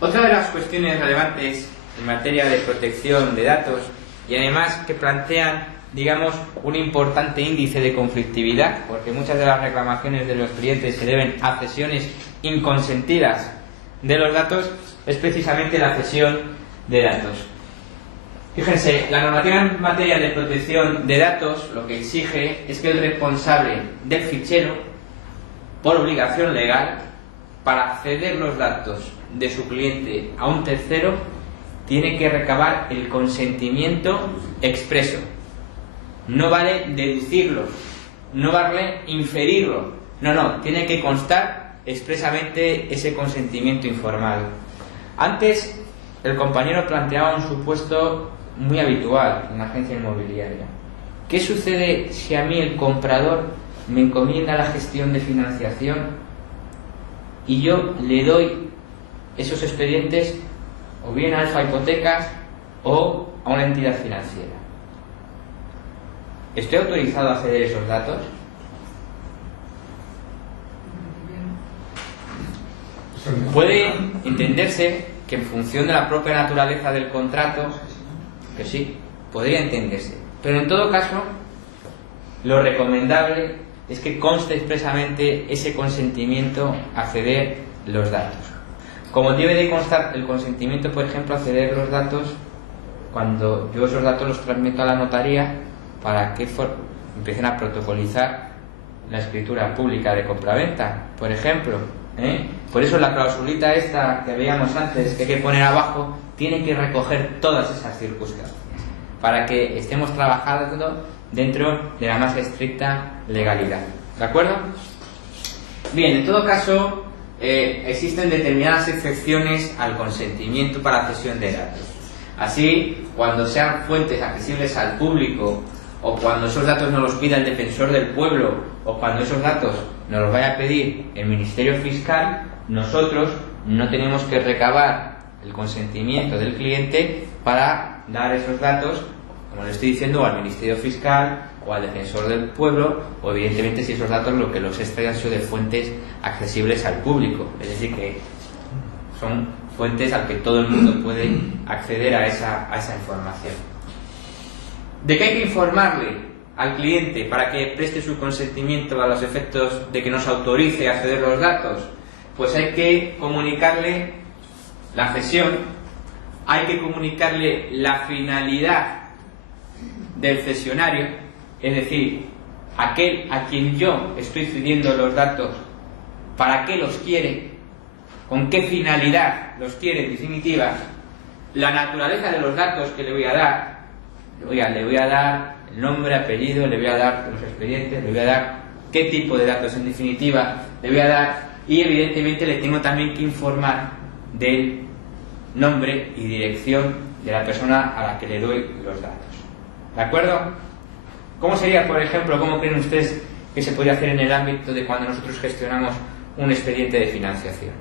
Otra de las cuestiones relevantes en materia de protección de datos y además que plantean, digamos, un importante índice de conflictividad, porque muchas de las reclamaciones de los clientes se deben a cesiones inconsentidas de los datos, es precisamente la cesión de datos. Fíjense, la normativa en materia de protección de datos lo que exige es que el responsable del fichero, por obligación legal, para ceder los datos de su cliente a un tercero, tiene que recabar el consentimiento expreso. No vale deducirlo, no vale inferirlo, no, tiene que constar expresamente ese consentimiento informado. Antes, el compañero planteaba un supuesto muy habitual en la agencia inmobiliaria. ¿Qué sucede si a mí el comprador me encomienda la gestión de financiación y yo le doy esos expedientes o bien a Alfa Hipotecas o a una entidad financiera? ¿Estoy autorizado a ceder esos datos? Puede entenderse que en función de la propia naturaleza del contrato, que sí, podría entenderse, pero en todo caso lo recomendable es que conste expresamente ese consentimiento a ceder los datos. Como debe de constar el consentimiento, por ejemplo, a ceder los datos cuando yo esos datos los transmito a la notaría para que empiecen a protocolizar la escritura pública de compraventa, por ejemplo. Por eso la clausulita esta que veíamos antes, que hay que poner abajo, tiene que recoger todas esas circunstancias para que estemos trabajando dentro de la más estricta legalidad. ¿De acuerdo? Bien, en todo caso, existen determinadas excepciones al consentimiento para cesión de datos. Así, cuando sean fuentes accesibles al público, o cuando esos datos nos los pida el defensor del pueblo, o cuando esos datos nos los vaya a pedir el Ministerio Fiscal, nosotros no tenemos que recabar el consentimiento del cliente para dar esos datos, como le estoy diciendo, al Ministerio Fiscal o al defensor del pueblo, o evidentemente si esos datos lo que los extraen han sido de fuentes accesibles al público, es decir, que son fuentes al que todo el mundo puede acceder a esa información. ¿De qué hay que informarle al cliente para que preste su consentimiento a los efectos de que nos autorice a ceder los datos? Pues hay que comunicarle la cesión, hay que comunicarle la finalidad del cesionario, es decir, aquel a quien yo estoy cediendo los datos, para qué los quiere, con qué finalidad los quiere, en definitiva, la naturaleza de los datos que le voy a dar. Le voy a dar el nombre, apellido, le voy a dar los expedientes, le voy a dar qué tipo de datos, en definitiva, le voy a dar, y evidentemente le tengo también que informar del nombre y dirección de la persona a la que le doy los datos. ¿De acuerdo? ¿Cómo sería, por ejemplo, cómo creen ustedes que se podría hacer en el ámbito de cuando nosotros gestionamos un expediente de financiación?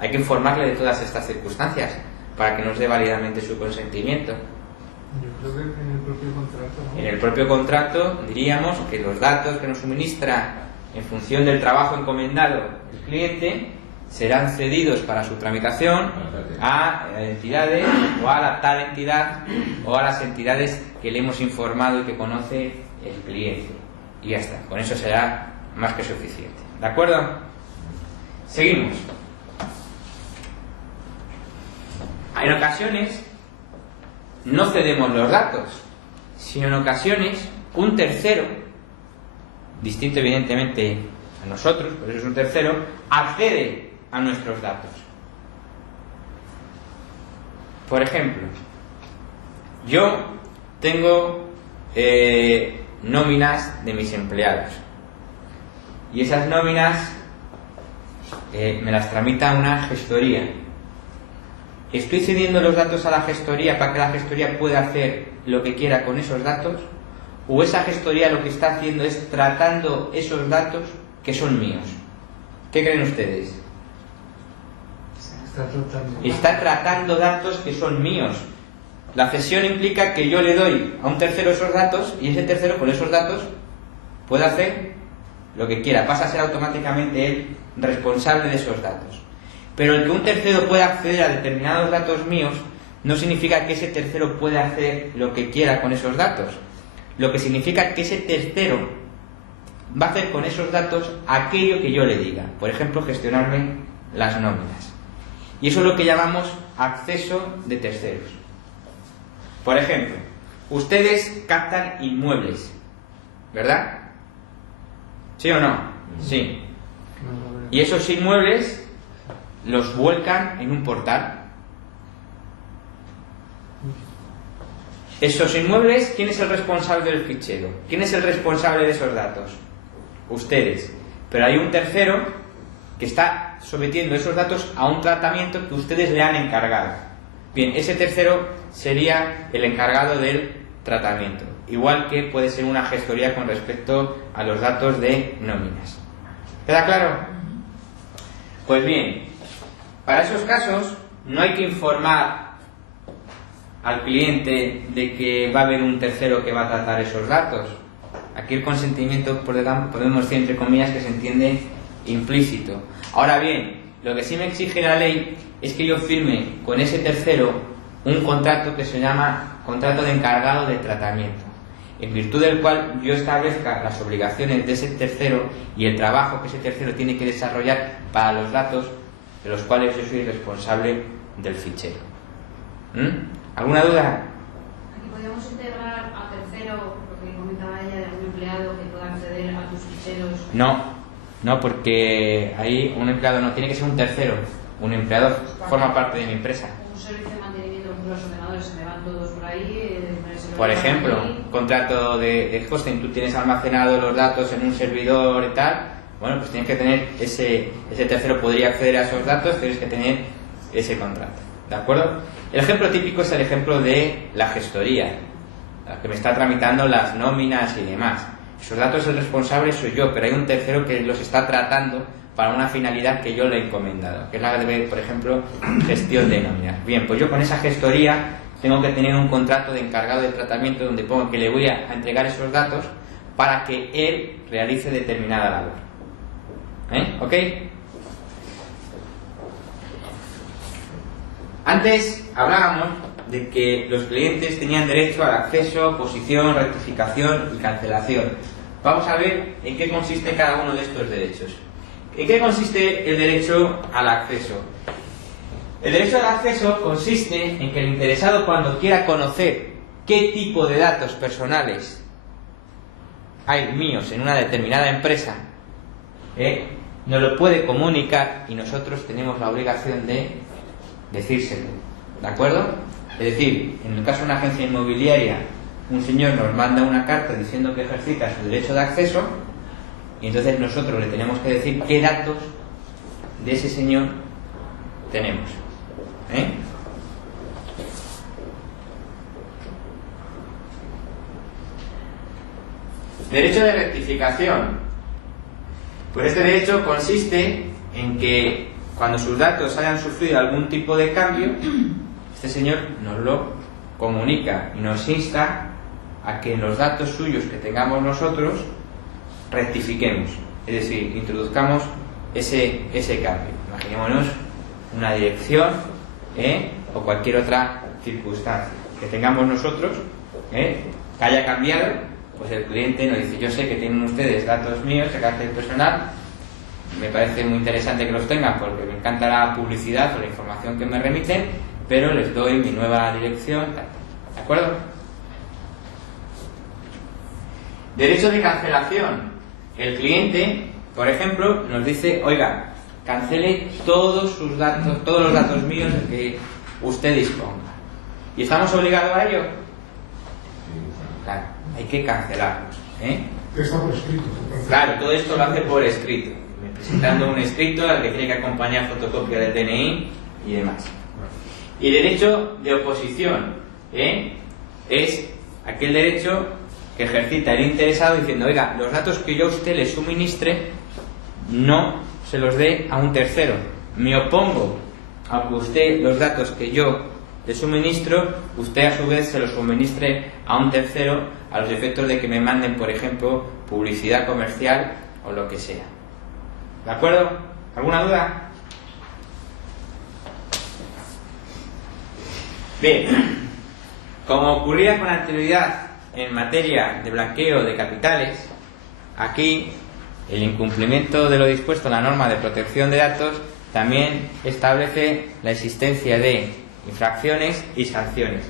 Hay que informarle de todas estas circunstancias para que nos dé válidamente su consentimiento. Yo creo que en el propio contrato, ¿no? En el propio contrato diríamos que los datos que nos suministra en función del trabajo encomendado el cliente serán cedidos para su tramitación a entidades o a la tal entidad o a las entidades que le hemos informado y que conoce el cliente. Y ya está, con eso será más que suficiente. ¿De acuerdo? Seguimos. En ocasiones no cedemos los datos, sino en ocasiones un tercero, distinto evidentemente a nosotros, por eso es un tercero, accede a nuestros datos. Por ejemplo, yo tengo nóminas de mis empleados y esas nóminas me las tramita una gestoría. ¿Estoy cediendo los datos a la gestoría para que la gestoría pueda hacer lo que quiera con esos datos? ¿O esa gestoría lo que está haciendo es tratando esos datos que son míos? ¿Qué creen ustedes? Está tratando datos que son míos. La cesión implica que yo le doy a un tercero esos datos y ese tercero con esos datos puede hacer lo que quiera. Pasa a ser automáticamente él responsable de esos datos. Pero el que un tercero pueda acceder a determinados datos míos no significa que ese tercero pueda hacer lo que quiera con esos datos. Lo que significa que ese tercero va a hacer con esos datos aquello que yo le diga. Por ejemplo, gestionarme las nóminas. Y eso es lo que llamamos acceso de terceros. Por ejemplo, ustedes captan inmuebles, ¿verdad? ¿Sí o no? Sí. Y esos inmuebles los vuelcan en un portal. Esos inmuebles, ¿quién es el responsable del fichero? ¿Quién es el responsable de esos datos? Ustedes. Pero hay un tercero que está sometiendo esos datos a un tratamiento que ustedes le han encargado. Bien, ese tercero sería el encargado del tratamiento. Igual que puede ser una gestoría con respecto a los datos de nóminas. ¿Queda claro? Pues bien, para esos casos no hay que informar al cliente de que va a haber un tercero que va a tratar esos datos. Aquí el consentimiento, podemos decir entre comillas, que se entiende implícito. Ahora bien, lo que sí me exige la ley es que yo firme con ese tercero un contrato que se llama contrato de encargado de tratamiento, en virtud del cual yo establezca las obligaciones de ese tercero y el trabajo que ese tercero tiene que desarrollar para los datos de los cuales yo soy responsable del fichero. ¿Alguna duda? Aquí podríamos integrar a tercero, lo que comentaba ella, de un empleado que pueda acceder a tus ficheros. No, porque ahí un empleado no tiene que ser un tercero. Un empleado forma parte de mi empresa. Un servicio de mantenimiento de los ordenadores, se me van todos por ahí. Por ejemplo, contrato de hosting, tú tienes almacenado los datos en un servidor y tal. Bueno, pues tienes que tener ese tercero podría acceder a esos datos, tienes que tener ese contrato. ¿De acuerdo? El ejemplo típico es el ejemplo de la gestoría, la que me está tramitando las nóminas y demás. Esos datos el responsable soy yo, pero hay un tercero que los está tratando para una finalidad que yo le he encomendado, que es la de, por ejemplo, gestión de nóminas. Bien, pues yo con esa gestoría tengo que tener un contrato de encargado de tratamiento donde pongo que le voy a entregar esos datos para que él realice determinada labor. ¿Ok? Antes hablábamos de que los clientes tenían derecho al acceso, oposición, rectificación y cancelación. Vamos a ver en qué consiste cada uno de estos derechos. ¿En qué consiste el derecho al acceso? El derecho al acceso consiste en que el interesado, cuando quiera conocer qué tipo de datos personales hay míos en una determinada empresa, nos lo puede comunicar y nosotros tenemos la obligación de decírselo. ¿De acuerdo? Es decir, en el caso de una agencia inmobiliaria, un señor nos manda una carta diciendo que ejercita su derecho de acceso y entonces nosotros le tenemos que decir qué datos de ese señor tenemos. Derecho de rectificación. Pues este derecho consiste en que cuando sus datos hayan sufrido algún tipo de cambio, este señor nos lo comunica y nos insta a que en los datos suyos que tengamos nosotros rectifiquemos, es decir, introduzcamos ese cambio. Imaginémonos una dirección o cualquier otra circunstancia que tengamos nosotros que haya cambiado, pues el cliente nos dice: yo sé que tienen ustedes datos míos de carácter personal, me parece muy interesante que los tengan porque me encanta la publicidad o la información que me remiten, pero les doy mi nueva dirección, ¿de acuerdo? Derecho de cancelación. El cliente, por ejemplo, nos dice: oiga, cancele todos sus datos, todos los datos míos de que usted disponga. ¿Y estamos obligados a ello? Claro, hay que cancelarlos. Que está por escrito. Claro, todo esto lo hace por escrito, presentando un escrito al que tiene que acompañar fotocopia del DNI y demás. Y derecho de oposición es aquel derecho que ejercita el interesado diciendo: oiga, los datos que yo a usted le suministre no se los dé a un tercero, me opongo a que usted los datos que yo le suministro, usted a su vez se los suministre a un tercero, a los efectos de que me manden, por ejemplo, publicidad comercial o lo que sea. ¿De acuerdo? ¿Alguna duda? Bien, como ocurría con anterioridad en materia de blanqueo de capitales, aquí el incumplimiento de lo dispuesto en la norma de protección de datos también establece la existencia de infracciones y sanciones.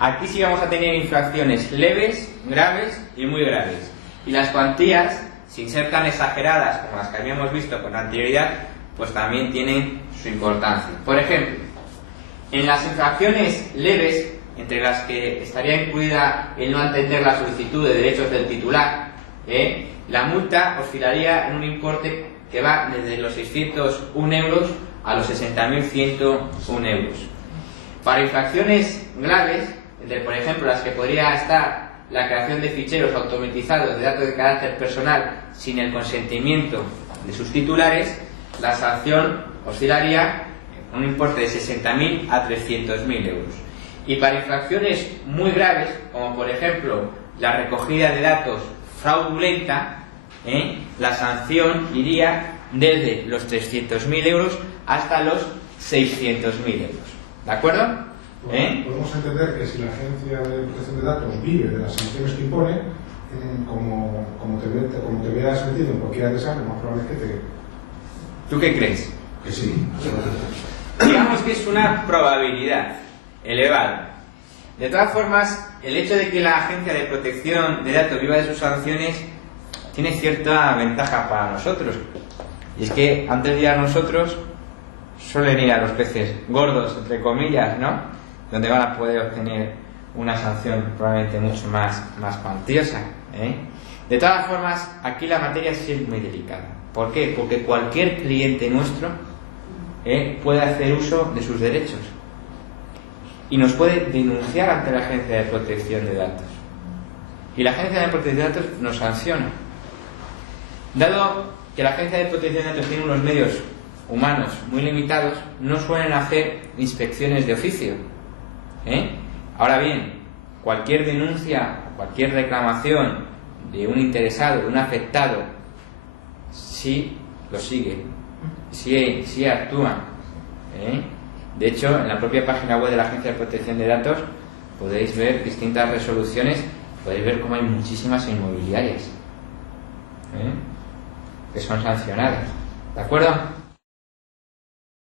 Aquí sí vamos a tener infracciones leves, graves y muy graves. Y las cuantías, sin ser tan exageradas como las que habíamos visto con anterioridad, pues también tienen su importancia. Por ejemplo, en las infracciones leves, entre las que estaría incluida el no atender la solicitud de derechos del titular, la multa oscilaría en un importe que va desde los 601 euros a los 60.101 euros. Para infracciones graves, entre por ejemplo las que podría estar la creación de ficheros automatizados de datos de carácter personal sin el consentimiento de sus titulares, la sanción oscilaría en un importe de 60.000 a 300.000 euros. Y para infracciones muy graves, como por ejemplo la recogida de datos fraudulenta, la sanción iría desde los 300.000 euros hasta los 600.000 euros. ¿De acuerdo? Podemos entender que si la Agencia de Protección de Datos vive de las sanciones que impone, como te veas metido en cualquiera de esas, lo más probable es que te... ¿Tú qué crees? Que sí. Digamos que es una probabilidad elevada. De todas formas, el hecho de que la Agencia de Protección de Datos viva de sus sanciones tiene cierta ventaja para nosotros. Y es que antes de ir a nosotros suelen ir a los peces gordos, entre comillas, ¿no? Donde van a poder obtener una sanción probablemente mucho más cuantiosa, De todas formas, aquí la materia sí es muy delicada. ¿Por qué? Porque cualquier cliente nuestro puede hacer uso de sus derechos y nos puede denunciar ante la Agencia de Protección de Datos. Y la Agencia de Protección de Datos nos sanciona. Dado que la Agencia de Protección de Datos tiene unos medios humanos muy limitados, no suelen hacer inspecciones de oficio. Ahora bien, cualquier denuncia, cualquier reclamación de un interesado, de un afectado, sí lo sigue, sí actúa. De hecho, en la propia página web de la Agencia de Protección de Datos podéis ver distintas resoluciones, podéis ver cómo hay muchísimas inmobiliarias que son sancionadas. ¿De acuerdo?